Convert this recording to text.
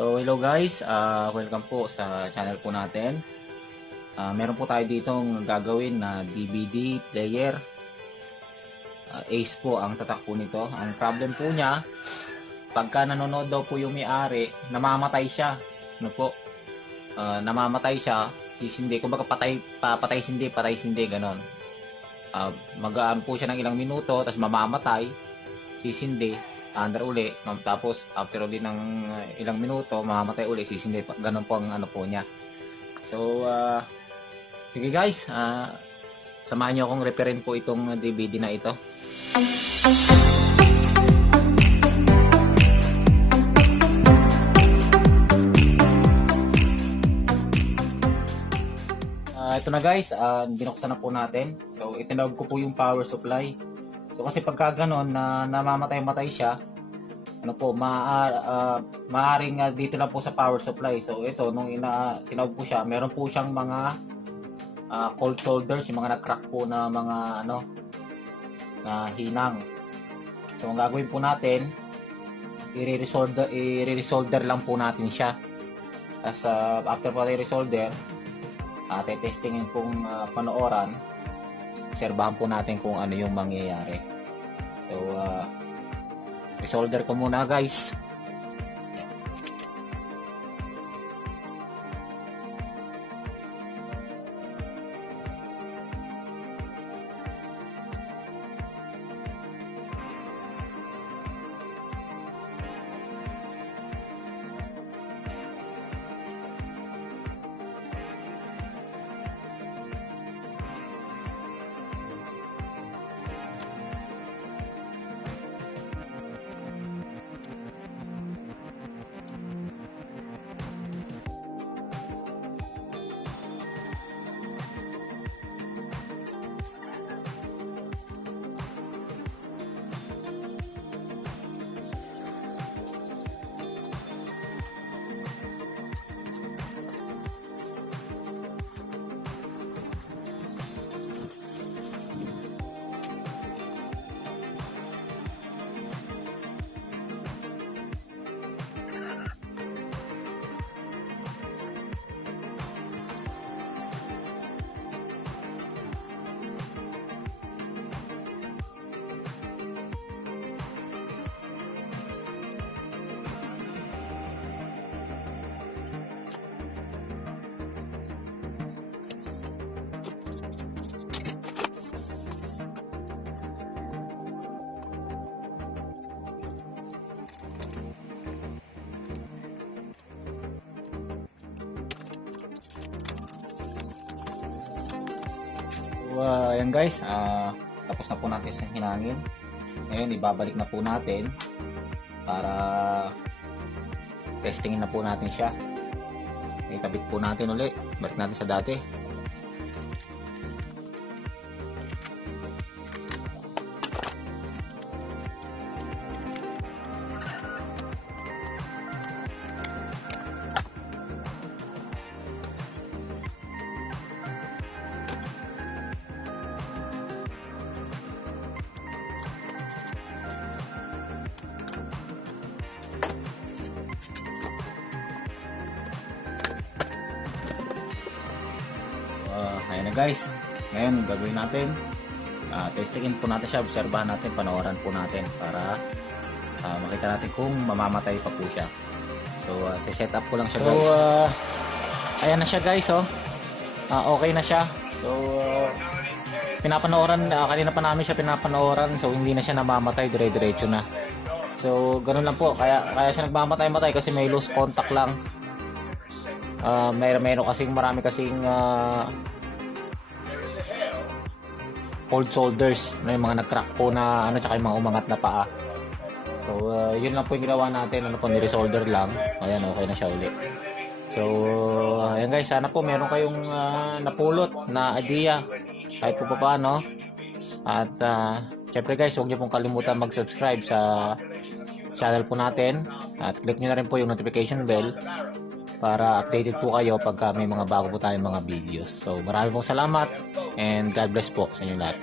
So hello guys, welcome po sa channel po natin. Meron po tayo ditong gagawin na DVD player. Ace po ang tatak po nito. Ang problem po niya, pagka nanonood daw po yung may-ari, namamatay siya. Ano po? Namamatay siya, sisindi. Kumbaga patay sindi, ganon. Magaan po siya ng ilang minuto, tapos mamamatay, sisindi, under uli, tapos after uli ng ilang minuto, mamamatay uli, sisindi. Ganon po ang ano po niya. So, sige guys, samahan nyo akong referin po itong DVD na ito. Ito na guys, binuksan na po natin. So itinawag ko po yung power supply. So kasi pagka ganon na namamatay-matay siya, ano po, maaaring dito lang po sa power supply. So ito, nung tinawag po siya, meron po siyang mga cold shoulders, yung mga nag-crack po na mga ano, na hinang. So ang gagawin po natin, i-resolder lang po natin siya. Tapos after po i-resolder, testingin pong panooran, obserbahan po natin kung ano yung mangyayari. So resolder ko muna guys. Ayan guys, tapos na po natin sa hinangin. Ngayon ibabalik na po natin para testingin na po natin siya. Ikabit po natin uli, balik natin sa dati. Ayan na guys, ngayon gagawin natin, testingin po natin siya, obserbahan natin, panooran po natin para makita natin kung mamamatay pa po siya. So set up ko lang siya guys. So ayan na siya guys, okay na siya. So pinapanooran, kanina pa namin siya pinapanooran, so hindi na siya namamatay, dire-diretso na. So ganun lang po, kaya siya nagmamatay-matay kasi may loose contact lang. Meron kasing marami kasing cold shoulders, yung mga nag-crack po na ano, tsaka yung mga umangat na paa. So yun lang po yung ginawa natin, ano po, ni-resolder lang. Ayan, okay na siya uli. So ayan guys, sana po meron kayong napulot na idea kahit po paano. At syempre guys, huwag niyo pong kalimutan mag-subscribe sa channel po natin, at click niyo na rin po yung notification bell para updated po kayo pagka may mga bago po tayong mga videos. So marami pong salamat and God bless po sa inyo lahat.